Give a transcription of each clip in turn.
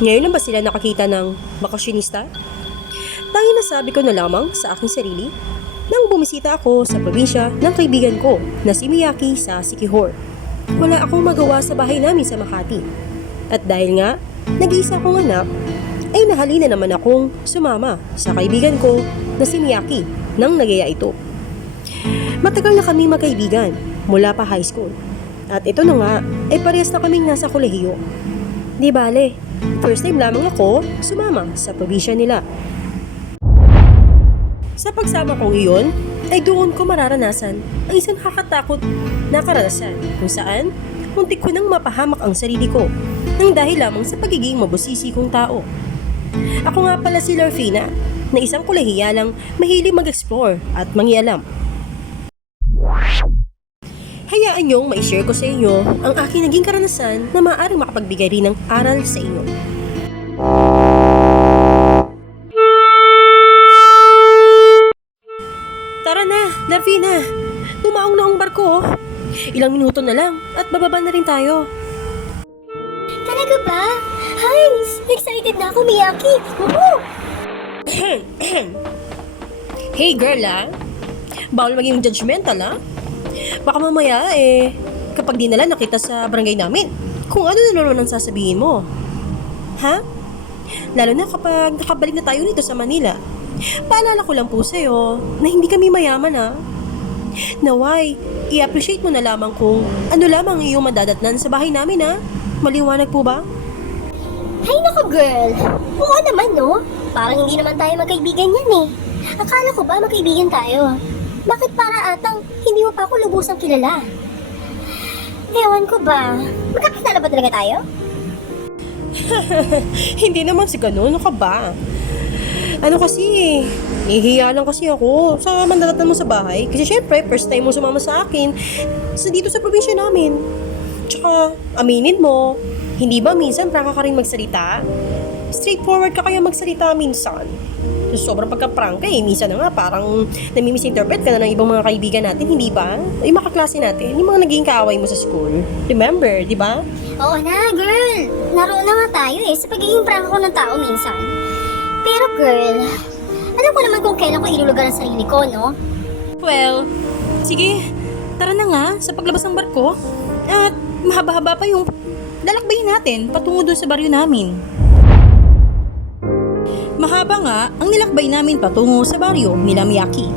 Ngayon lang ba sila nakakita ng bakasyonista? Tanging nasabi ko na lamang sa aking sarili nang bumisita ako sa probinsya ng kaibigan ko na si Miyaki sa Siquijor. Wala akong magawa sa bahay namin sa Makati. At dahil nga, nag-iisa akong anak, ay nahalina naman akong sumama sa kaibigan ko na si Miyaki nang nagyaya ito. Matagal na kami magkaibigan mula pa high school. At ito na nga, ay parehas na kaming nasa kolehiyo. Di bale, first time lamang ako sumama sa probinsya nila. Sa pagsama kong iyon, ay doon ko mararanasan ang isang nakakatakot na karanasan kung saan muntik ko nang mapahamak ang sarili ko nang dahil lamang sa pagiging mabusisi kong tao. Ako nga pala si Lorfina, na isang kolehiyalang mahilig mag-explore at mangialam. Hayaan niyong ma-share ko sa inyo ang aking naging karanasan na maaaring makapagbigay rin ng aral sa inyo. Tara na, Lorfina! Tumaong na ang barko. Ilang minuto na lang at bababa na rin tayo. Talaga ba? Hans, excited na ako, Miyaki. Woo! Hey girl bawal maging judgmental Baka mamaya kapag di nila nakita sa barangay namin, kung ano na naman ang sasabihin mo. Ha? Lalo na kapag nakabalik na tayo nito sa Manila. Paalala ko lang po sa'yo na hindi kami mayaman Naway, i-appreciate mo na lamang kung ano lamang iyong madadatnan sa bahay namin Maliwanag po ba? Hay nako, girl. Oo naman, no? Parang hindi naman tayo magkaibigan yan Akala ko ba magkaibigan tayo? Bakit para atang hindi mo pa ako lubusang kilala? Ewan ko ba? Magkakilala ba talaga tayo? Hindi naman si ganun. Ano ka ba? Ano kasi, nahihiya lang kasi ako sa mandadatan mo sa bahay. Kasi syempre, first time mo sumama sa akin dito sa probinsya namin. Tsaka, aminin mo, hindi ba minsan prangka ka rin magsalita? Straightforward ka kaya magsalita minsan. Sobrang pagka-prangka minsan na nga parang nami-misinterpret ka na ng ibang mga kaibigan natin, hindi ba? Yung mga kaklase natin, yung mga naging kaaway mo sa school. Remember, di ba? Oo na, girl. Naroon na nga tayo sa pagiging prangka ko ng tao minsan. Pero girl, alam ko naman kung kailan ko ilulugar ang sarili ko, no? Well, sige, tara na nga sa paglabas ng barko. At mahaba-haba pa yung lalakbayin natin patungo doon sa baryo namin. Mahaba nga ang nilakbay namin patungo sa baryo nila Miyaki.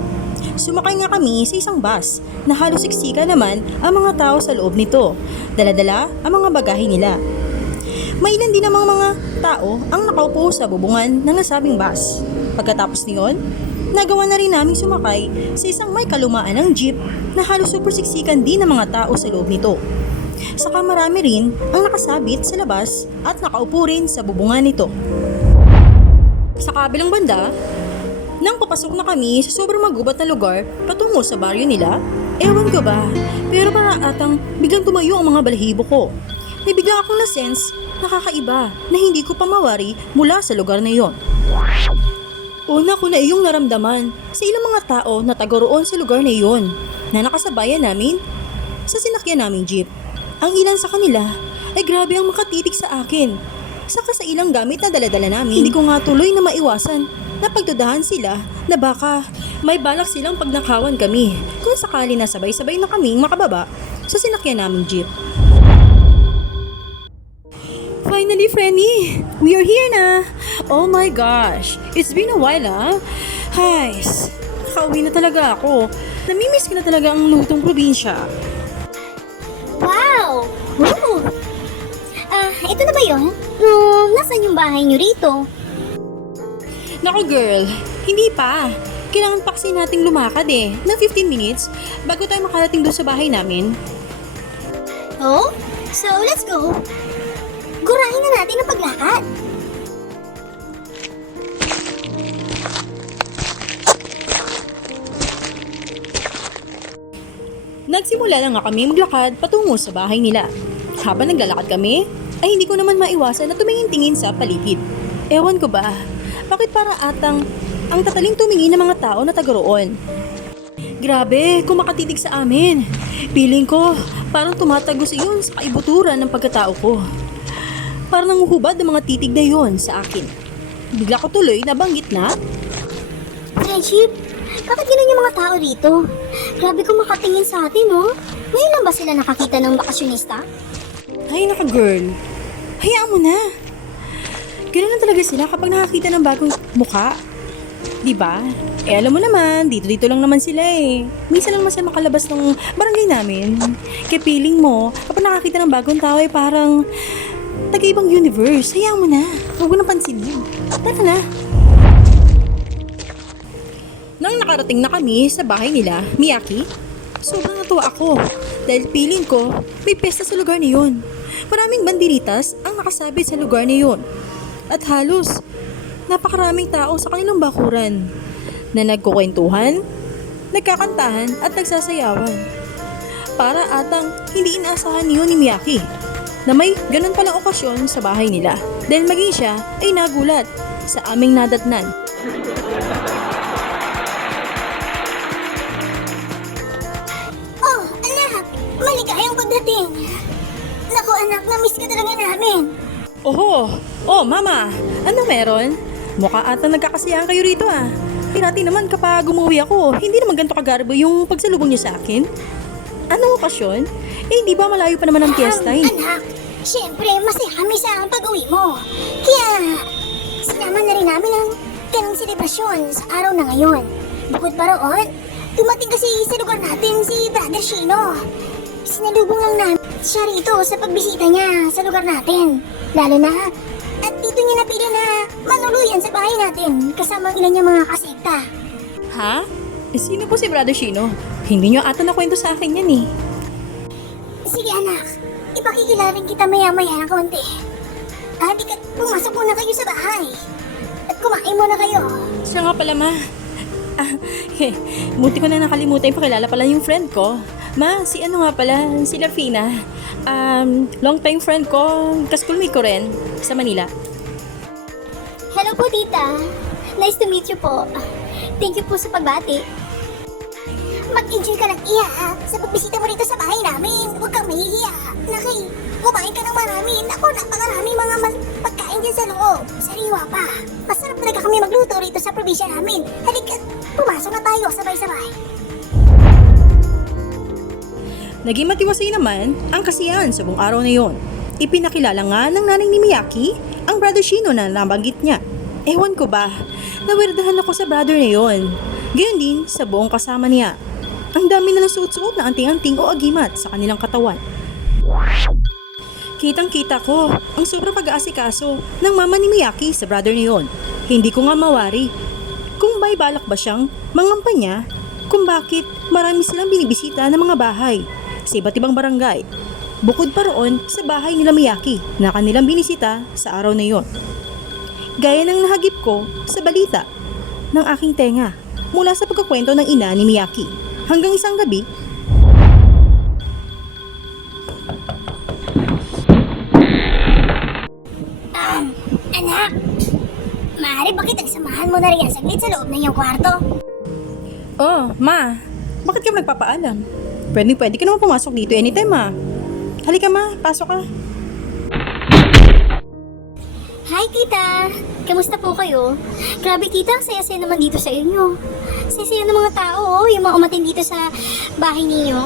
Sumakay nga kami sa isang bus na halos siksika naman ang mga tao sa loob nito. Dala-dala ang mga bagahe nila. May ilan din namang mga tao ang nakaupo sa bubungan ng nasabing bus. Pagkatapos niyon, nagawa na rin namin sumakay sa isang may kalumaan ng jeep na halos super siksikan din ng mga tao sa loob nito. Saka marami rin ang nakasabit sa labas at nakaupo rin sa bubungan nito. Sa kabilang banda, nang papasok na kami sa sobrang magubat na lugar patungo sa baryo nila, ewan ko ba, pero para atang biglang tumayo ang mga balahibo ko. May bigla akong na-sense nakakaiba na hindi ko pa mawari mula sa lugar na iyon. Una ko na iyong naramdaman sa ilang mga tao na taga-roon sa lugar na iyon na nakasabayan namin sa sinakyan naming jeep. Ang ilan sa kanila ay grabe ang makatitig sa akin. Saka sa ilang gamit na daladala namin, hindi ko nga tuloy na maiwasan na pagdudahan sila na baka may balak silang pagnakawan kami kung sakali na sabay-sabay na kaming makababa sa sinakyan naming jeep. Finally, Frenny! We are here na! Oh my gosh! It's been a while Hays! Nakauwi na talaga ako. Namimiss ko na talaga ang lutong probinsya. Wow! Woo! Ito na ba yun? Nasaan yung bahay niyo rito? Naku girl, hindi pa. Kailangan pa kasi nating lumakad ng 15 minutes bago tayo makarating doon sa bahay namin. Oh? So, let's go! Gurahin na natin ang paglakad! Nagsimula na nga kami maglakad patungo sa bahay nila. Habang naglalakad kami, ay hindi ko naman maiwasan na tumingin-tingin sa paligid. Ewan ko ba, bakit para atang ang tataling tumingin ng mga tao na taga-roon? Grabe, kumakatitig sa amin. Feeling ko, parang tumatagos iyon sa kaibuturan ng pagkatao ko. Parang nanguhubad ang mga titig na yon sa akin. Bigla ko tuloy nabanggit na, Friendship, bakit ganun yung mga tao rito? Grabe kung makatingin sa atin, oh. Ngayon lang ba sila nakakita ng bakasyonista? "Hay naka girl, hayaan mo na. Ganun lang talaga sila kapag nakakita ng bagong mukha. Diba? Alam mo naman, dito lang naman sila eh. Minsan lang naman sila makalabas ng barangay namin. Kaya feeling mo, kapag nakakita ng bagong tao ay parang taga-ibang universe. Hayaan mo na. Huwag mo nang pansinin. Tara na." Nang nakarating na kami sa bahay nila, Miyaki, sobrang natuwa ako dahil feeling ko may pesta sa lugar na yun. Maraming banderitas ang nakasabit sa lugar na yun. At halos napakaraming tao sa kanilang bakuran na nagkukwentuhan, nagkakantahan at nagsasayawan. Para atang hindi inaasahan niyo ni Miyaki na may ganun palang okasyon sa bahay nila dahil maging siya ay nagulat sa aming nadatnan. Oh, anak! Maligayang pagdating! Naku anak, na-miss ka talaga namin! Oho! Oh, mama! Ano meron? Mukha ata nagkakasiyahan kayo rito ah. Dati naman kapag umuwi ako, hindi naman ganito kagarbo yung pagsalubong niya sa akin. Anong okasyon? Eh, di ba malayo pa naman ang fiesta eh? Anak, syempre masaya kami sa pag-uwi mo. Kaya, sinama na rin namin ang ganong selebrasyon sa araw na ngayon. Bukod pa roon, dumating kasi sa lugar natin si Brother Shino. Sinalubong lang namin siya rito sa pagbisita niya sa lugar natin. Lalo na, at dito niya napili na manuluyan sa bahay natin kasama ang ilan niyang mga kasekta. Ha? Eh, sino po si Brother Shino? Hindi niyo ata nakwento sa akin yan eh. Sige anak, ipakikilarin kita maya-maya ng konti. Di ka, pumasok muna kayo sa bahay. At kumain muna kayo. Siya nga pala, ma. Buti ko na nakalimutan yung pakilala pala yung friend ko. Ma, si ano nga pala, si Larfina. Long time friend ko, ka-schoolmate ko rin sa Manila. Hello po tita. Nice to meet you po. Thank you po sa pagbati. Mag-enjoy ka lang iya sa pagbisita mo rito sa bahay namin. Huwag kang mahihiya. Naki, kumain ka ng marami. Ako, napakarami mga pagkain dyan sa loob. Sariwa pa. Masarap talaga kami magluto rito sa probinsya namin. Halika, pumasok na tayo sabay-sabay. Naging matiwasay naman ang kasiyahan sa buong araw na yon. Ipinakilala nga ng nanay ni Miyaki ang Brother Shino na nabanggit niya. Ewan ko ba, nawirdahan ako sa brother na yon. Gayon din sa buong kasama niya. Ang dami na suot-suot na anting-anting o agimat sa kanilang katawan. Kitang-kita ko ang sobrang pag-aasikaso ng mama ni Miyaki sa brother na yon. Hindi ko nga mawari kung may balak ba siyang mangampanya kung bakit marami silang binibisita ng mga bahay sa iba't ibang barangay. Bukod pa roon sa bahay nila Miyaki na kanilang binisita sa araw na yon. Gaya ng nahagip ko sa balita ng aking tenga mula sa pagkakwento ng ina ni Miyaki. Hanggang isang gabi, Anak, maaari ba kitang samahan mo na rin saglit sa loob ng iyong kwarto? "Oh, ma, bakit ka nagpapaalam? Pwede ka naman pumasok dito anytime, ma. Halika, ma, pasok ka." Hi, tita! Kamusta po kayo? Grabe, tita, ang saya-saya naman dito sa inyo. Saya-saya ng mga tao, yung mga umatin dito sa bahay ninyo.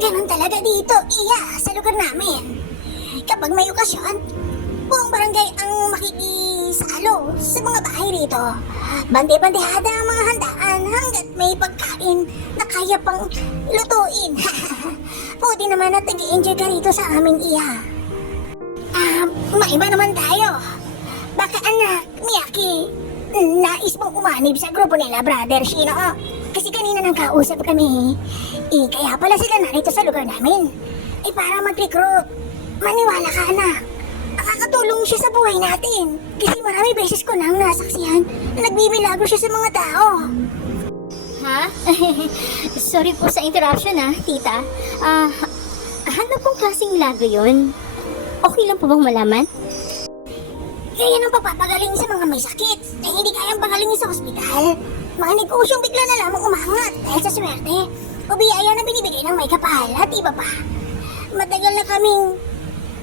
Ganon talaga dito, iya, sa lugar namin. Kapag may okasyon, buong barangay ang makikisalo sa mga bahay rito. Bande-bandehada ang mga handaan hanggat may pagkain na kaya pang lutuin. Pwede naman na tag-enjoy ka rito sa aming iya. Maiba naman tayo. Baka anak, Miyaki, nais mong umanib sa grupo nila, Brother Shino. Kasi kanina nang kausap kami. Kaya pala sila narito sa lugar namin. Para mag-recruit. Maniwala ka, anak. Nakakatulong siya sa buhay natin. Kasi marami beses ko nang nasaksihan na nagbibilagro siya sa mga tao. Ha? Sorry po sa interruption tita. Ano pong klaseng milagro yun? Okay lang po bang malaman? Kaya nang papapagaling sa mga may sakit na hindi kayang pagalingin sa ospital. Mga negosyong bigla na lamang umangat dahil sa swerte o biyaya na binibigay ng may kapal at iba pa. Matagal na kaming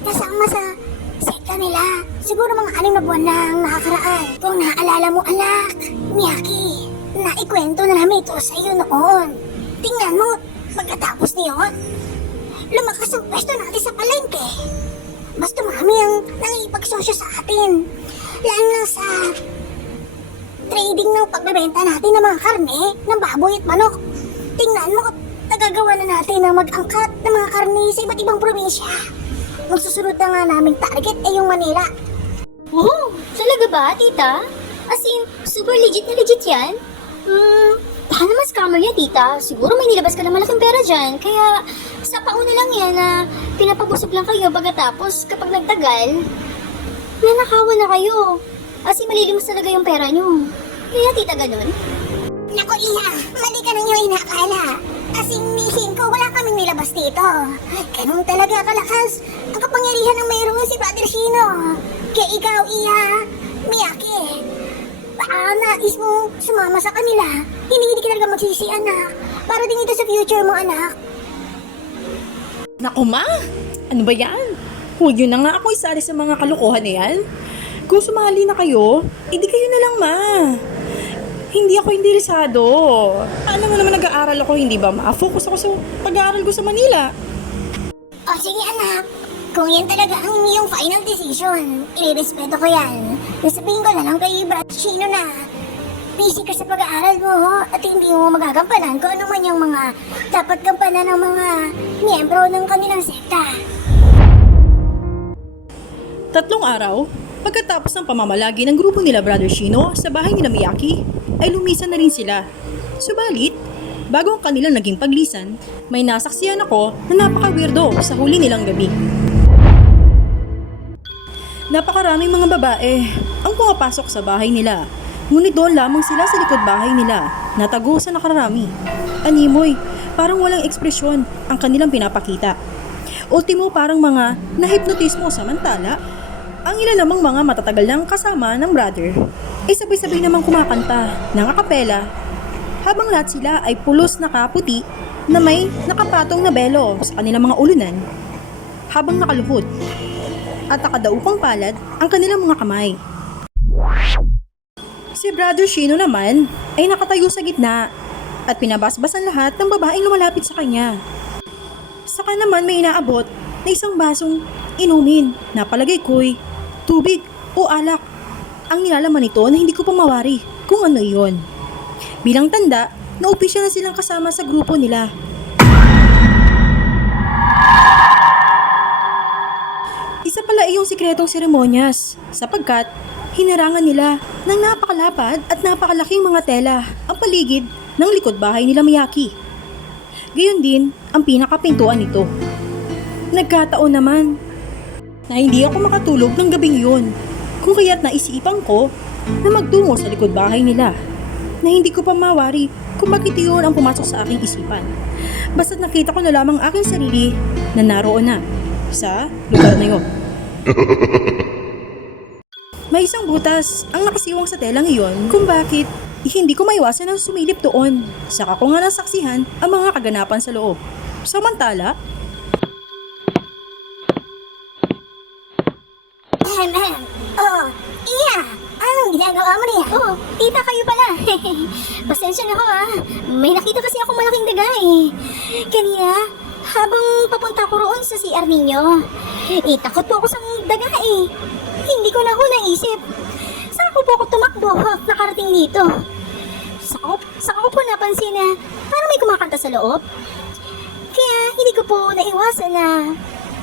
kasama sa kanila. Siguro mga 6 na buwan na ang nakakaraan. Kung naaalala mo, anak, Miyaki, naikwento na namin ito sa iyo noon. Tingnan mo, pagkatapos niyon, lumakas ang pwesto natin sa palengke. Mas dumami ang nangipagsosyo sa atin. Lalo na sa trading ng pagbebenta natin ng mga karne, ng baboy at manok. Tingnan mo, nagagawa na natin na mag-angkat ng mga karne sa iba't ibang probinsya. Magsusunod na nga naming target ay yung Manila. Oh, talaga ba, tita? As in, super legit na legit yan? Baka naman scammer yan, tita. Siguro may nilabas ka na malaking pera dyan. Kaya, sa pauna lang yan na pinapabusog lang kayo pagkatapos kapag nagtagal, nanakawan na kayo. As in, malilimos talaga yung pera nyo. Kaya, tita, ganun? Naku, Iha, mali ka nang yung inakala. Kasing mihin ko, wala kaming nilabas dito. Ganun talaga kalakas ang kapangyarihan ng mayroon si Brother Shino. Kaya ikaw, Iha, Miyaki, baka nais mo sumama sa kanila. Hindi ka talaga magsisi, anak. Para din ito sa future mo, anak. Naku ma, ano ba yan? Huwag yun na nga ako isali sa mga kalokohan na yan. Kung sumali na kayo, edi kayo na lang ma. Hindi ako interesado. Alam mo naman nag-aaral ako, hindi ba ma-focus ako sa pag-aaral ko sa Manila. O sige, anak. Kung yan talaga ang iyong final decision, irespeto ko yan. Sasabihin ko na lang kay Brother Shino na busy ka sa pag-aaral mo at hindi mo magagampanan kung ano man yung mga dapat gampanan ng mga miyembro ng kanilang sekta. 3 araw, pagkatapos ng pamamalagi ng grupo nila Brother Shino sa bahay nila Miyaki, ay lumisan na rin sila. Subalit, bago ang kanilang naging paglisan, may nasaksiyan ako na napaka-weirdo sa huli nilang gabi. Napakaraming mga babae ang pumapasok sa bahay nila. Ngunit doon lamang sila sa likod bahay nila, natago sa nakararami. Animoy, parang walang ekspresyon ang kanilang pinapakita. Ultimo parang mga nahipnotismo samantala, ang ilan namang mga matatagal ng kasama ng brother ay sabay-sabay namang kumakanta ng akapela habang lahat sila ay pulos na kaputi na may nakapatong na belo sa kanilang mga ulunan habang nakaluhod at nakadaupang palad ang kanilang mga kamay. Si Brother Shino naman ay nakatayo sa gitna at pinabasbasan lahat ng babaeng lumalapit sa kanya. Saka naman may inaabot na isang basong inumin na palagay ko'y tubig o alak. Ang nilalaman nito na hindi ko pa mawari kung ano iyon. Bilang tanda na opisyal na silang kasama sa grupo nila. Isa pala iyong sikretong seremonyas sapagkat hinarangan nila ng napakalapad at napakalaking mga tela ang paligid ng likod bahay nila Miyaki. Gayon din ang pinakapintuan nito. Nagkataon naman na hindi ako makatulog ng gabing yun, kung kaya't naisipan ko na magtungo sa likod bahay nila na hindi ko pa mawari kung bakit yun ang pumasok sa aking isipan. Basta't nakita ko na lamang aking sarili na naroon na sa lugar na yun. May isang butas ang nakasiwang sa telang iyon kung bakit hindi ko maiwasan ang sumilip doon. Saka ko nga nasaksihan ang mga kaganapan sa loob. Samantala, Oh, Iya! Anong ginagawa mo niya? Oh, tita kayo pala. Pasensya na ko May nakita kasi ako malaking daga Kanina, habang papunta ko roon sa CR ninyo, takot po ako sa daga Hindi ko na ho naisip. Saan ko po ako tumakbo nakarating dito? Saka ko po napansin na parang may kumakanta sa loob. Kaya hindi ko po naiwasan na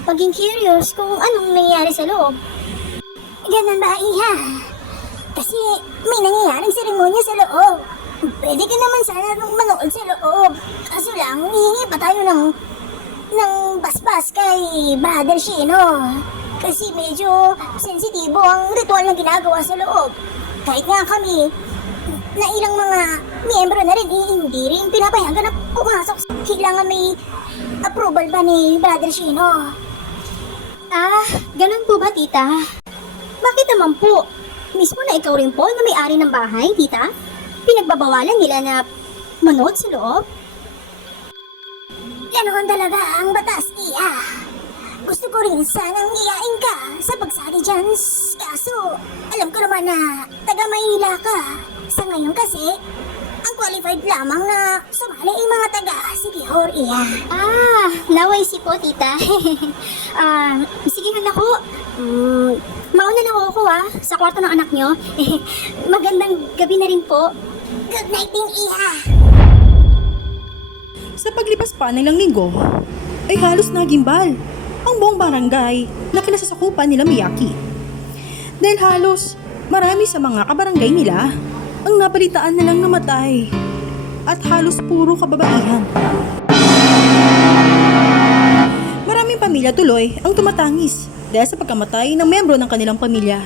maging curious kung anong nangyayari sa loob. Ganun ba, Iha? Kasi may nangyayaring seremonya sa loob. Pwede ka naman sana manood sa loob. Kaso lang, hihingi pa tayo ng basbas kay Brother Shino. Kasi medyo sensitibo ang ritual na ginagawa sa loob. Kahit nga kami, na ilang mga miyembro na rin, hindi rin pinapayagan na pumasok. Kailangan may approval ba ni Brother Shino? Ganun po ba, tita? Bakit naman po? Mismo na ikaw rin po na may-ari ng bahay, tita? Pinagbabawalan nila na manood sa loob? Ganoon talaga ang batas, Iya. Gusto ko rin sanang iyain ka sa pagsali dyan. Kaso, alam ko naman na taga Maynila ka. Sa ngayon kasi, ang qualified lamang na sumali ay mga taga Siquijor-iya. Naway si po, tita. Sige na ako. Mauna na ako sa kwarto ng anak nyo. Magandang gabi na rin po. Good night din, Iha. Sa paglipas pa ng ilang linggo, ay halos nagimbal ang buong barangay na kinasasakupan nila Miyaki. Dahil halos marami sa mga kabarangay nila ang napalitaan nilang namatay at halos puro kababaihan. Maraming pamilya tuloy ang tumatangis dahil sa pagkamatay ng membro ng kanilang pamilya.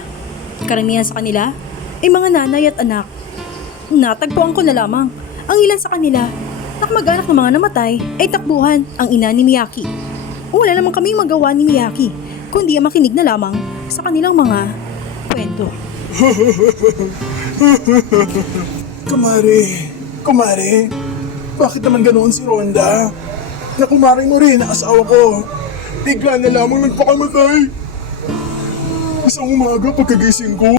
Karamihan sa kanila ay mga nanay at anak. Natagpuan ko na lamang ang ilan sa kanila na kamag-anak ng mga namatay ay takbuhan ang ina ni Miyaki. Wala naman kaming magawa ni Miyaki kundi ang makinig na lamang sa kanilang mga kwento. Kumare, bakit naman ganoon si Rhonda? Na kumare mo rin ang asawa ko. Bigla na lamang nagpakamatay. Isang umaga pagkagising ko,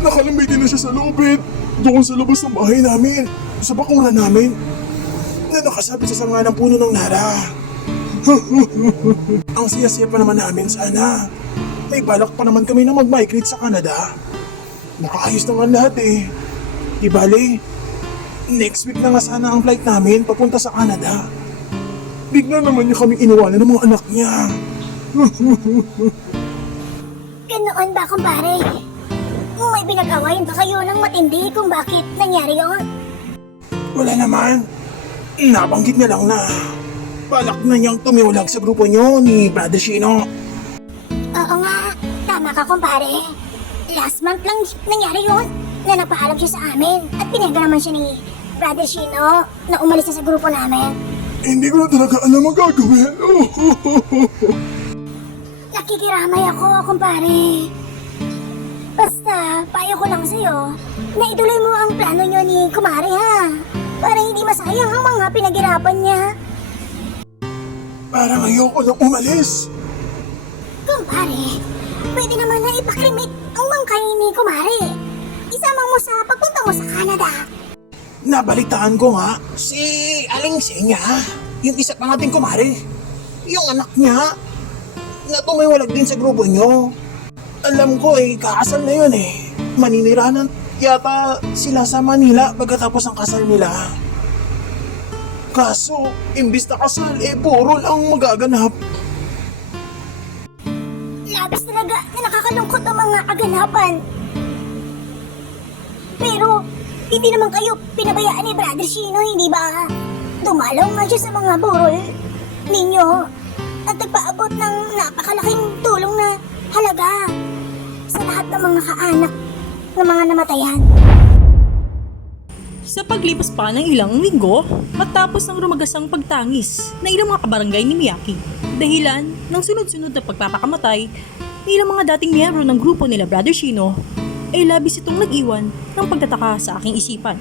nakalambay din na siya sa lubid. Doon sa labas ng bahay namin, sa bakuran namin, na nakasabit sa sanga ng puno ng nara. Ang siyasya pa naman namin sana. May balak pa naman kami na mag-migrate sa Canada. Nakaayos naman lahat eh. Di bale, next week na nga sana ang flight namin papunta sa Canada. Bigla naman niya kaming iniwanan ng mga anak niya. Ganoon ba, kumpare? May pinag-awayan ba kayo ng matindi kung bakit nangyari yun? Wala naman. Nabanggit niya lang na balak na niyang tumiwalag sa grupo niyo ni Brother Shino. Oo nga, tama ka, kumpare. Last month lang nangyari yun na nagpaalam siya sa amin at pinayagan naman siya ni Brother Shino na umalis na sa grupo namin. Hindi ko na talaga alam ang gagawin. Nakikiramay ako, kumpare. Basta, payo ko lang sa'yo na ituloy mo ang plano niyo ni kumare, ha? Para hindi masayang ang mga pinaghirapan niya. Parang ayoko nang umalis. Kumpare, pwede naman na ipakrimit ang bangkay ni kumare. Isama mo sa pagpunta mo sa Canada. Nabalitaan ko nga, si Aling Senya, yung isa pa nating kumare, yung anak niya, na tumiwalag din sa grupo niyo. Alam ko kakasal na yun eh. Maninirahan yata sila sa Manila pagkatapos ng kasal nila. Kaso, imbis na kasal, puro lang magaganap. Labis talaga na nakakalungkot ang mga kaganapan. Pero, hindi naman kayo pinabayaan ni Brother Shino, hindi ba? Dumalaw nga siya sa mga burol ninyo at nagpaabot ng napakalaking tulong na halaga sa lahat ng mga kaanak ng mga namatayan. Sa paglipas pa ng ilang linggo, matapos ng rumagasang pagtangis na ilang mga kabarangay ni Miyaki, dahilan ng sunod-sunod na pagpapakamatay ng ilang mga dating miyembro ng grupo nila Brother Shino, ay labis itong nag-iwan ng pagtataka sa aking isipan.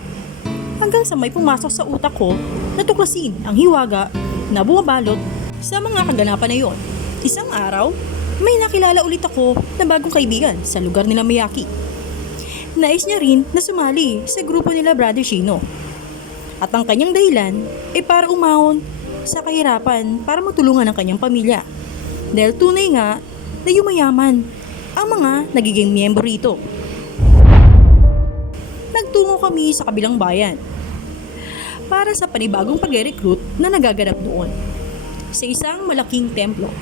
Hanggang sa may pumasok sa utak ko na tuklasin ang hiwaga na bumabalot sa mga kaganapan na yon. Isang araw, may nakilala ulit ako na bagong kaibigan sa lugar nila Miyaki. Nais niya rin na sumali sa grupo nila Brother Shino. At ang kanyang dahilan ay para umahon sa kahirapan para matulungan ang kanyang pamilya. Dahil tunay nga na yumayaman ang mga nagiging miyembro rito. Nagtungo kami sa kabilang bayan para sa panibagong pag-recruit na nagaganap doon sa isang malaking templo.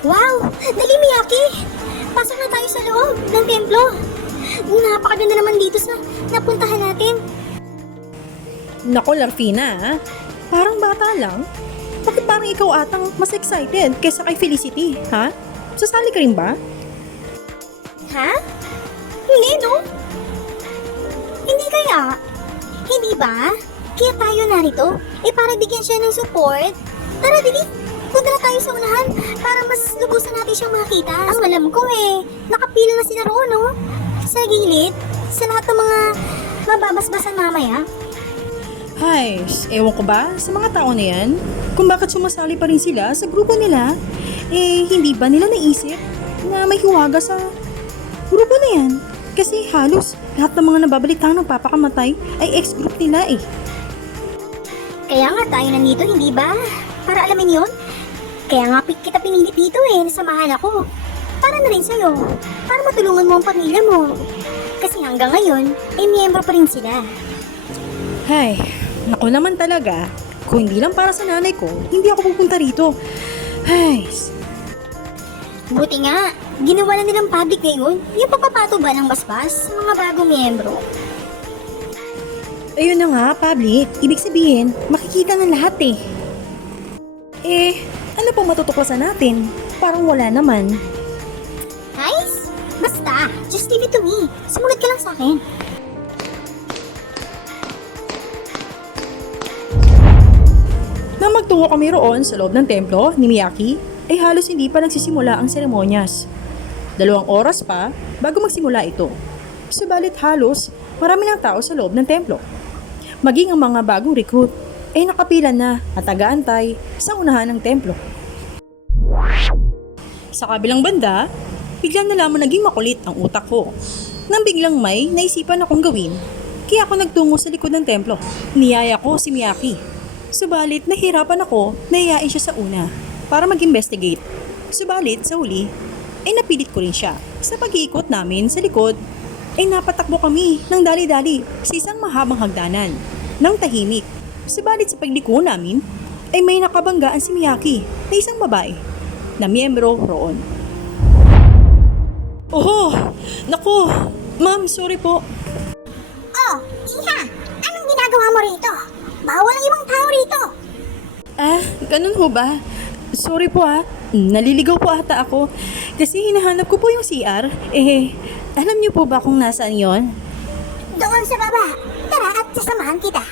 Wow! Dali, Miyaki! Pasok na tayo sa loob ng templo. Napakaganda naman dito sa napuntahan natin. Nako, Larfina, parang bata lang. Bakit parang ikaw atang mas excited kaysa kay Felicity, ha? Sasali ka rin ba? Ha? Hindi, no? Hindi kaya? Hindi ba? Kaya tayo narito? Para bigyan siya ng support? Tara, dili! Punta na tayo sa unahan para mas lubusan natin siyang makita. Ang alam ko nakapila na sila roon, no? Sa gilid. sa lahat ng mga mababasbasan mamaya? Ay, ewan ko ba sa mga tao na yan kung bakit sumasali pa rin sila sa grupo nila? Hindi ba nila naisip na may hiwaga sa grupo na yan? Kasi halos lahat ng mga nababalitang nagpapakamatay ay ex-group nila eh. Kaya nga tayo nandito, hindi ba? Para alamin yon. Kaya nga kita pinilit dito nasamahan ako. Para na rin sa'yo. Para matulungan mo ang pamilya mo. Kasi hanggang ngayon, miyembro pa rin sila. Ay, naku naman talaga. Kung hindi lang para sa nanay ko, hindi ako pupunta rito. Ay, Buti nga, ginawa na nilang public ngayon yung pagpapato ba ng basbas sa mga bagong miyembro. ayun na nga, public. Ibig sabihin, makikita ng lahat eh. Ano pong matutuklasan natin? Parang wala naman. Guys, basta, just leave it to me. Sumunod ka lang sa akin. Nang magtungo kami roon sa loob ng templo ni Miyaki, ay halos hindi pa nagsisimula ang seremonyas. 2 oras pa bago magsimula ito. Subalit halos marami ng tao sa loob ng templo. Maging ang mga bagong recruit ay nakapila na at tagaantay sa unahan ng templo. Sa kabilang banda, biglang na lamang naging makulit ang utak ko. Nang biglang may naisipan akong gawin, kaya ako nagtungo sa likod ng templo. Niyaya ko si Miyaki. Subalit nahirapan ako na iyain siya sa una para mag-investigate. Subalit sa huli ay napilit ko rin siya. Sa pag-iikot namin sa likod ay napatakbo kami ng dali-dali sa isang mahabang hagdanan ng tahimik. Subalit sa pagliko namin ay may nakabanggaan si Miyaki na isang babae na miyembro roon. Oh, naku, ma'am, sorry po. Oh, Iha! Anong ginagawa mo rito? Bawal ang ibang tao rito! Ganun ho ba? Sorry po naliligaw po ata ako kasi hinahanap ko po yung CR. Alam niyo po ba kung nasaan yon? Doon sa baba! Tara at sasamahan kita!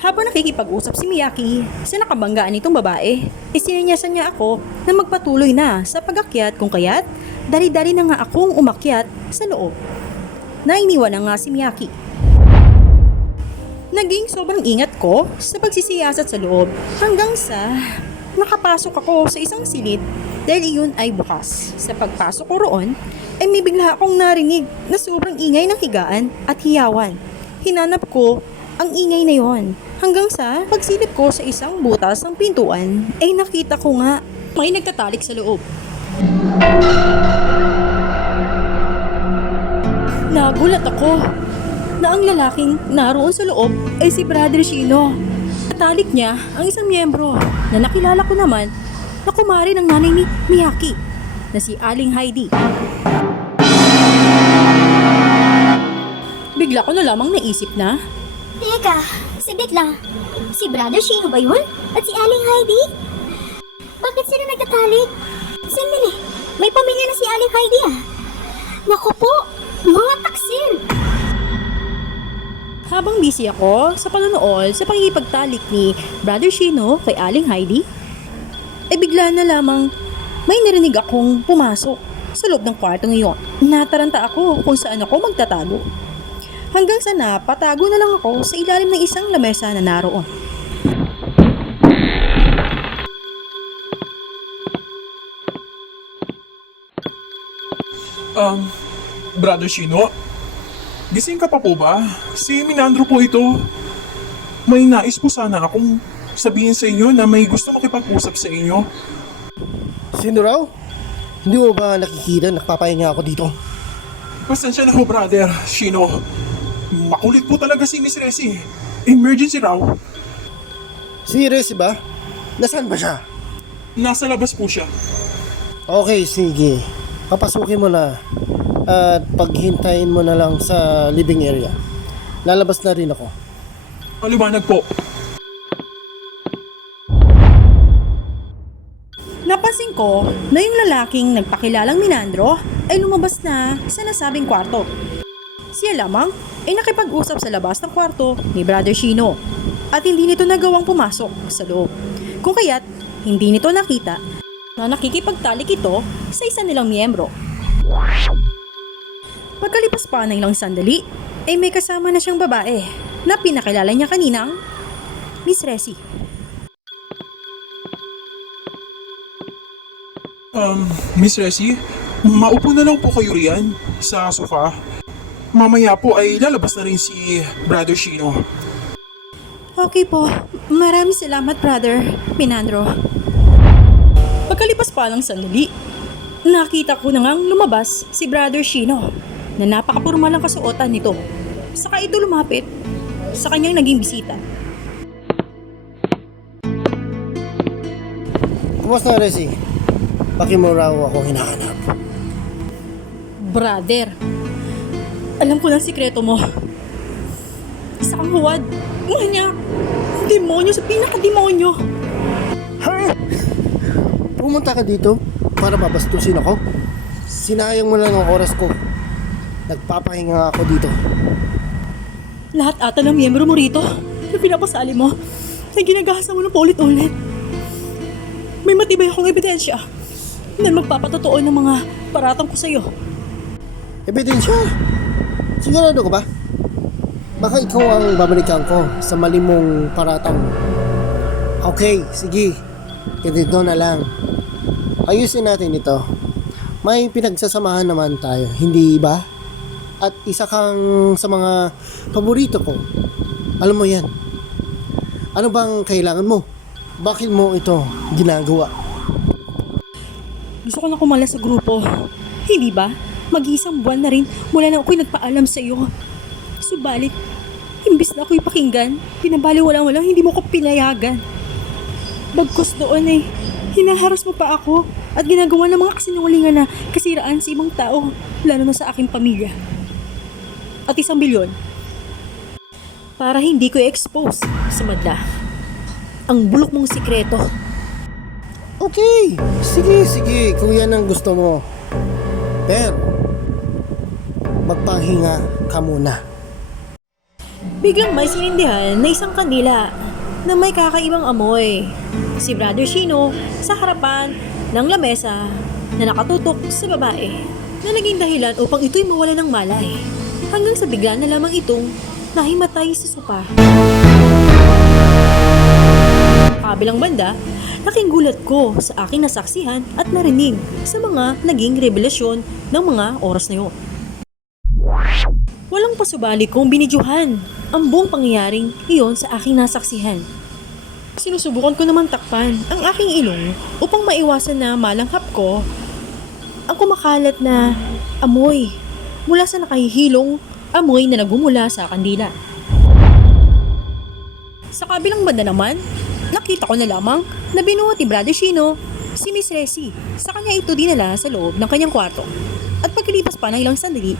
Habang nakikipag-usap si Miyaki sa nakabanggaan nitong babae, isinanyasan niya ako na magpatuloy na sa pag-akyat kung kaya't dali-dali na nga akong umakyat sa loob. Nainiwan na nga si Miyaki. Naging sobrang ingat ko sa pagsisiyasat sa loob hanggang sa nakapasok ako sa isang silid dahil iyon ay bukas. Sa pagpasok ko roon ay may bigla akong narinig na sobrang ingay ng higaan at hiyawan. Hinanap ko ang ingay na yon hanggang sa pagsilip ko sa isang butas ng pintuan ay nakita ko nga may nagtatalik sa loob. Nagulat ako na ang lalaking naroon sa loob ay si Brother Shino. Natalik niya ang isang miyembro na nakilala ko naman na kumari ng nanay ni Miyaki na si Aling Heidi. Bigla ko na lamang naisip na, Teka, saglit lang. Si Brother Shino ba yun? At si Aling Heidi? Bakit sila nagtatalik? Sandali, may pamilya na si Aling Heidi Naku po, mga taksil! habang busy ako sa panonood sa pagkikipagtalik ni Brother Shino kay Aling Heidi, bigla na lamang may narinig akong pumasok sa loob ng kwartong iyon. Nataranta ako kung saan ako magtatago. Hanggang sa napatago na lang ako sa ilalim ng isang lamesa na naroon. Brother Shino, gising ka pa po ba? Si Minandro po ito. May nais po sana akong sabihin sa inyo na may gusto makipag-usap sa inyo. Sino raw? Hindi mo ba nakikita nagpapahinga ako dito? Pasensya na ho, Brother Shino. Makulit po talaga si Miss Resi. Emergency raw. Si Resi ba? Nasaan ba siya? Nasa labas po siya. Okay, sige. Papasukin mo na. At paghintayin mo na lang sa living area. Lalabas na rin ako. Maliwanag po. Napansin ko na yung lalaking nagpakilalang Minandro ay lumabas na sa nasabing kwarto. Siya lamang ay nakipag-usap sa labas ng kwarto ni Brother Shino at hindi nito nagawang pumasok sa loob. Kung kaya't hindi nito nakita na nakikipagtalik ito sa isa nilang miyembro. Pagkalipas pa ng ilang sandali, ay may kasama na siyang babae na pinakilala niya kaninang Miss Resi. Miss Resi, maupo na lang po kayo riyan sa sofa. Mamaya po ay lalabas na rin si Brother Shino. Okay po, maraming salamat Brother Pinandro. Pagkalipas pa ng sandali, nakita ko na ngang lumabas si Brother Shino na napakapurma ng kasuotan nito. Saka ito lumapit sa kanyang naging bisita. Kumusta Resi? Bakit mo raw ako hinahanap? Brother, alam ko ng sikreto mo. Isa kang huwad, manyak, demonyo sa pinakademonyo. Ha? Pumunta ka dito para mabastusin ako? Sinayang mo lang ang oras ko. Nagpapahinga ako dito. Lahat ata ng miyembro mo rito na pinapasali mo ay ginagahasa mo ng paulit-ulit. May matibay akong ebidensya na magpapatotoo ng mga paratang ko sa'yo. Ebidensya? Sigurado ka ba? Baka ikaw ang babalikan ko sa mali mong paratang. Okay, sige. Ganito na lang. Ayusin natin ito. May pinagsasamahan naman tayo, hindi ba? At isa kang sa mga paborito ko. Alam mo yan. Ano bang kailangan mo? Bakit mo ito ginagawa? Gusto ko na kumala sa grupo. Hindi ba? Mag-iisang buwan na rin mula nang ako'y nagpaalam sa iyo. Subalit, imbis na ako'y pakinggan, pinabaliwalang-walang hindi mo ko pinayagan. Bagkus doon ay hinaharas mo pa ako at ginagawa ng mga kasinungalingan na kasiraan sa ibang tao, lalo na sa aking pamilya. At 1 bilyon. Para hindi ko i-expose sa madla ang bulok mong sikreto. Okay, sige, kung yan ang gusto mo. Pero, magpahinga ka muna. Biglang may sinindihan na isang kandila na may kakaibang amoy. Si Brother Shino sa harapan ng lamesa na nakatutok sa babae na naging dahilan upang ito'y mawala ng malay. Hanggang sa bigla na lamang itong nahimatay sa sopa. Kabilang banda, laking gulat ko sa aking nasaksihan at narinig sa mga naging revelasyon ng mga oras na yun. Walang pasubali kong binidyuhan ang buong pangyayaring iyon sa aking nasaksihan. Sinusubukan ko naman takpan ang aking ilong upang maiwasan na malanghap ko ang kumakalat na amoy mula sa nakahihilong amoy na nagmumula sa kandila. Sa kabilang banda naman, nakita ko na lamang na binuhat ni Brother Shino si Miss Resi. Sa kanya ito dinala sa loob ng kanyang kwarto. At pagkalipas pa ng ilang sandali,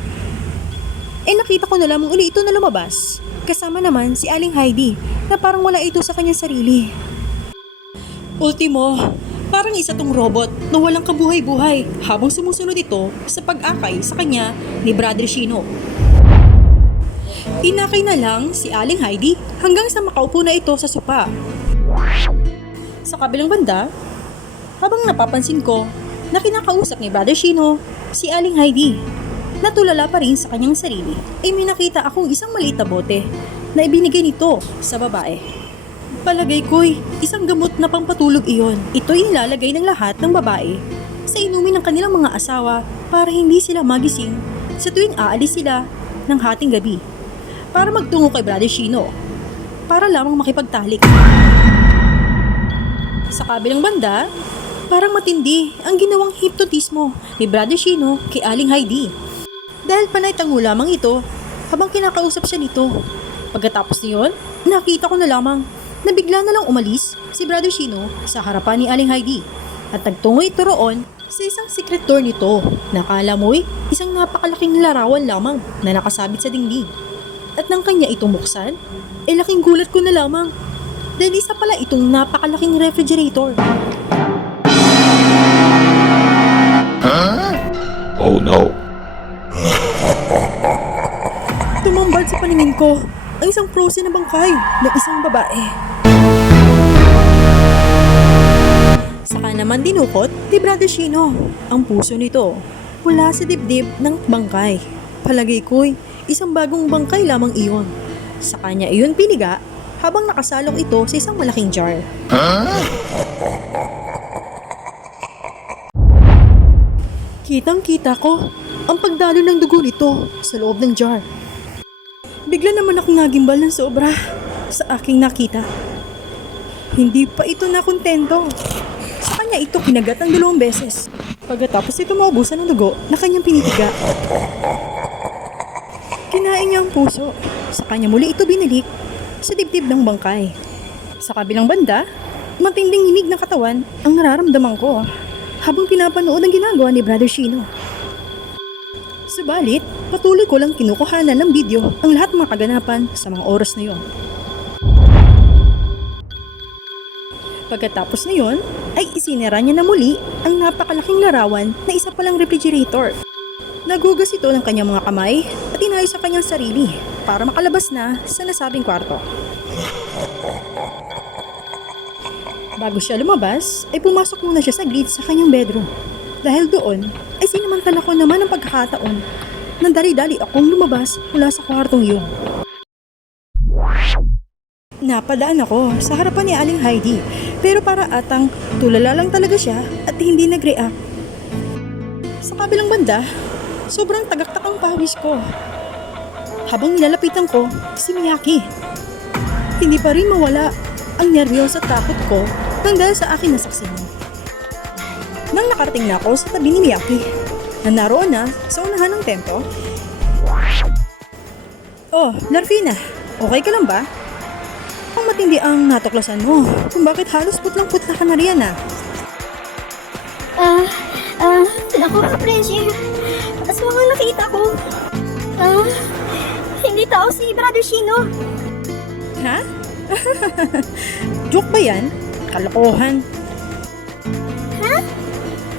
nakita ko na lamang uli ito na lumabas. Kasama naman si Aling Heidi na parang wala ito sa kanyang sarili. Ultimo, parang isa tong robot na walang kabuhay-buhay habang sumusunod ito sa pag-akay sa kanya ni Brother Shino. Inakay na lang si Aling Heidi hanggang sa makaupo na ito sa sopa. Sa kabilang banda, habang napapansin ko na kinakausap ni Brother Shino si Aling Heidi, natulala pa rin sa kanyang sarili, ay may nakita akong isang maliit na bote na ibinigay nito sa babae. Palagay ko'y isang gamot na pampatulog iyon. Ito'y nilalagay ng lahat ng babae sa inumin ng kanilang mga asawa para hindi sila magising sa tuwing aalis sila ng hating gabi para magtungo kay Brother Shino para lamang makipagtalik. Sa kabilang banda, parang matindi ang ginawang hipnotismo ni Brother Shino kay Aling Heidi. Dahil panay tango lamang ito habang kinakausap siya nito. Pagkatapos niyon, nakita ko na lamang na bigla na lang umalis si Brother Shino sa harapan ni Aling Heidi at nagtungo ito roon sa isang secret door nito na akala mo'y isang napakalaking larawan lamang na nakasabit sa dingding. At nang kanya itong buksan, laking gulat ko na lamang dahil isa pala itong napakalaking refrigerator. Oh no. Tumambad sa paningin ko ang isang frozen na bangkay ng isang babae. Saka naman dinukot ni Brother Shino ang puso nito mula sa dibdib ng bangkay. Palagay ko'y isang bagong bangkay lamang iyon. Sa kanya iyon piniga habang nakasalok ito sa isang malaking jar. Kitang-kita ko ang pagdalo ng dugo nito sa loob ng jar. Bigla naman akong nagimbal ng sobra sa aking nakita. Hindi pa ito nakontento. Sa kanya ito kinagat ng 2 beses. Pagkatapos ito maubusan ng dugo na kanyang pinitiga. Kinain niya ang puso. Sa kanya muli ito binalik sa dibdib ng bangkay. Sa kabilang banda, matinding hinig ng katawan ang nararamdaman ko habang pinapanood ang ginagawa ni Brother Shino. Subalit, patuloy ko lang kinukuhanan ng video ang lahat ng mga kaganapan sa mga oras na yon. Pagkatapos na yon, ay isinara niya na muli ang napakalaking larawan na isa palang refrigerator. Nagugas ito ng kanyang mga kamay at inayos sa kanyang sarili para makalabas na sa nasabing kwarto. Bago siya lumabas, ay pumasok muna siya saglit sa kanyang bedroom. Dahil doon, ay sinamantala ko naman ang pagkakataon nang dali-dali akong lumabas mula sa kwartong iyon. Napadaan ako sa harapan ni Aling Heidi, pero para atang tulala lang talaga siya at hindi nag-react. Sa kabilang banda, sobrang tagaktak ang pawis ko. Habang nilalapitan ko si Miyaki, hindi pa rin mawala ang nervyos at takot ko nang dahil sa akin nasaksihan. Nang nakarating na ako sa tabi ni Miyaki, na naroon na sa unahan ng templo. Oh, Larfina, okay ka lang ba? Ang matindi ang natuklasan mo kung bakit halos putlang-putla ka na riyan ah. Naku ka, Pressure. Aswang ang nakita ko. Hindi tao si Brother Shino. Ha? Joke ba yan? Kalokohan. Ha?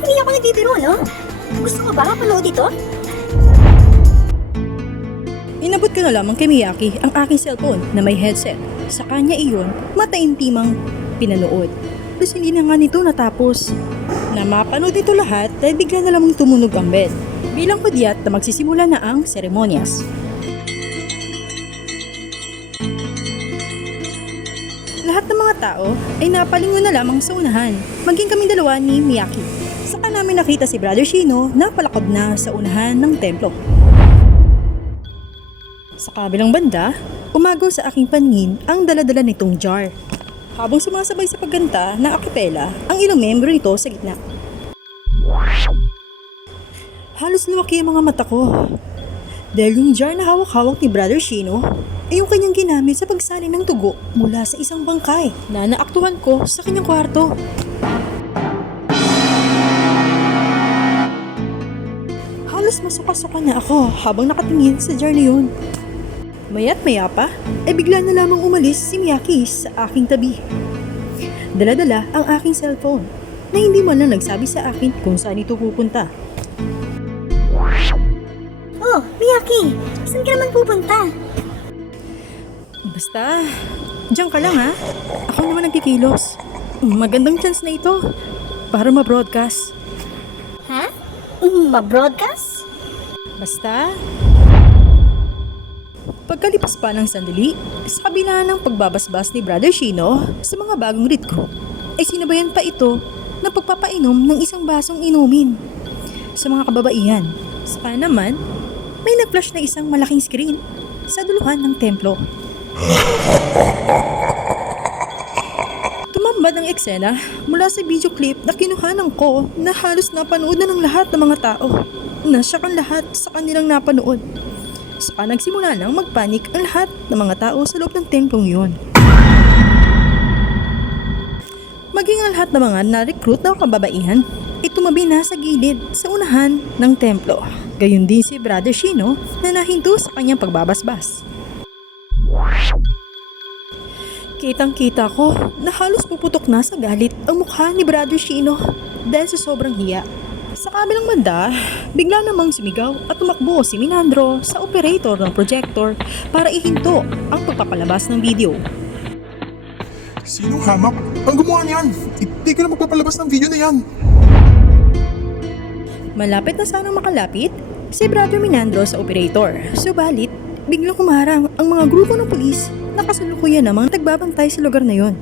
Hindi ako nagbibiro, no? Gusto ko ba mapanood ito? Inabot ko na lamang kay Miyaki ang aking cellphone na may headset. Sa kanya iyon, mataintimang pinanood. Tapos hindi na nga nito natapos. Na mapanood ito lahat dahil bigla na lamang tumunog ang bell. Bilang hudyat na magsisimula na ang seremonyas. Lahat ng mga tao ay napalingon na lamang sa unahan, maging kaming dalawa ni Miyaki. Saka namin nakita si Brother Shino na palakad na sa unahan ng templo. Sa kabilang banda, umagaw sa aking paningin ang daladala nitong jar. Habang sumasabay sa pagganta ng akapela ang ilang membro nito sa gitna. Halos lumaki ang mga mata ko. Dahil yung jar na hawak-hawak ni Brother Shino ay yung kanyang ginamit sa pagsalin ng tugo mula sa isang bangkay na naaktuhan ko sa kanyang kwarto. Halos masuka-suka na ako habang nakatingin sa jar na yun. Maya't maya pa, ay bigla na lamang umalis si Miyaki sa aking tabi. Dala-dala ang aking cellphone na hindi man lang nagsabi sa akin kung saan ito pupunta. Oh, Miyaki, saan ka naman pupunta? Basta, diyan ka lang ha. Ako naman nagkikilos. Magandang chance na ito para ma-broadcast. Ha? Ma-broadcast? Basta, pagkalipas pa ng sandali, sa kabila ng pagbabasbas ni Brother Shino sa mga bagong read group, ay sinabayan pa ito ng pagpapainom ng isang basong inumin sa mga kababaihan. Saka naman, may nag-flash na isang malaking screen sa duluhan ng templo. Tumambad ang eksena mula sa video clip na kinuhanan ko na halos napanood na ng lahat ng mga tao. Nasyak ang lahat sa kanilang napanood. Saka nagsimula nang magpanik ang lahat ng mga tao sa loob ng templong yun. Maging ang lahat ng mga na-recruit na kababaihan ay tumabi na sa gilid sa unahan ng templo. Gayun din si Brother Shino na nahinto sa kanyang pagbabasbas. Kitang-kita ko na halos puputok na sa galit ang mukha ni Brother Shino dahil sa sobrang hiya. Sa kabilang banda, bigla namang sumigaw at tumakbo si Minandro sa operator ng projector para ihinto ang pagpapalabas ng video. Sinong hamak? Ang gumawa niyan? Hindi ka na magpapalabas ng video na yan. Malapit na sanang makalapit, si Brother Minandro sa operator. Subalit, biglang humarang ang mga grupo ng pulis na kasalukuyan namang nagbabantay sa lugar na yon.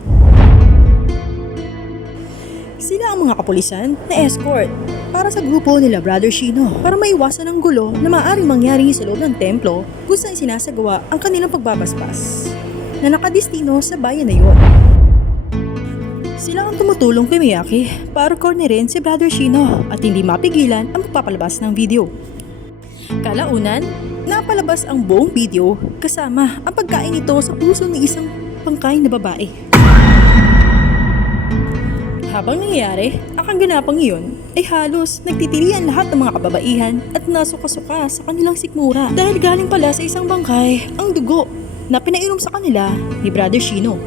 Sila ang mga kapulisan na escort para sa grupo nila Brother Shino para maiwasan ang gulo na maaaring mangyari sa loob ng templo kung saan sinasagawa ang kanilang pagbabasbas na nakadestino sa bayan na yon. Sila ang tumutulong kay Miyaki para cornerin si Brother Shino at hindi mapigilan ang magpapalabas ng video. Kalaunan, napalabas ang buong video kasama ang pagkain nito sa puso ng isang pangkain na babae. Habang nangyayari, ang kaganapang iyon ay halos nagtitirian lahat ng mga kababaihan at nasuka-suka sa kanilang sikmura dahil galing pala sa isang bangkay ang dugo na pinainom sa kanila ni Brother Shino.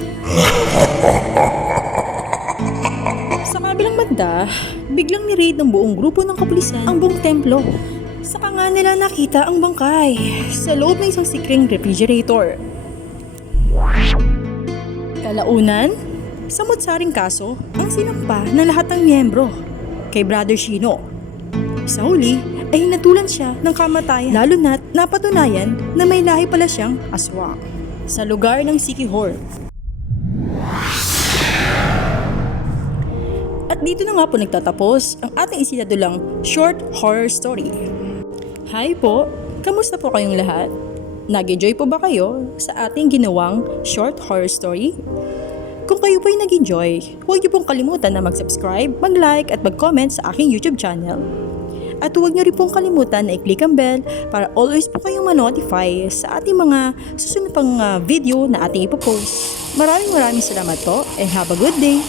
Sa kabilang banda, biglang ni-raid ng buong grupo ng kapulisan ang buong templo. Saka nga nila nakita ang bangkay sa loob ng isang sikring refrigerator. Kalaunan, samut-saring kaso ang sinampa ng lahat ng miyembro kay Brother Shino. Sa huli ay hinatulan siya ng kamatayan lalo na't napatunayan na may lahi pala siyang aswang sa lugar ng Sikihor. At dito na nga po nagtatapos ang ating isinadulang short horror story. Hi po! Kamusta po kayong lahat? Nag-enjoy po ba kayo sa ating ginawang short horror story? Kung kayo po'y nag-enjoy, huwag niyo pong kalimutan na mag-subscribe, mag-like at mag-comment sa aking YouTube channel. At huwag niyo rin pong kalimutan na i-click ang bell para always po kayong ma-notify sa ating mga susunod pang video na ating ipopost. Maraming salamat po and have a good day!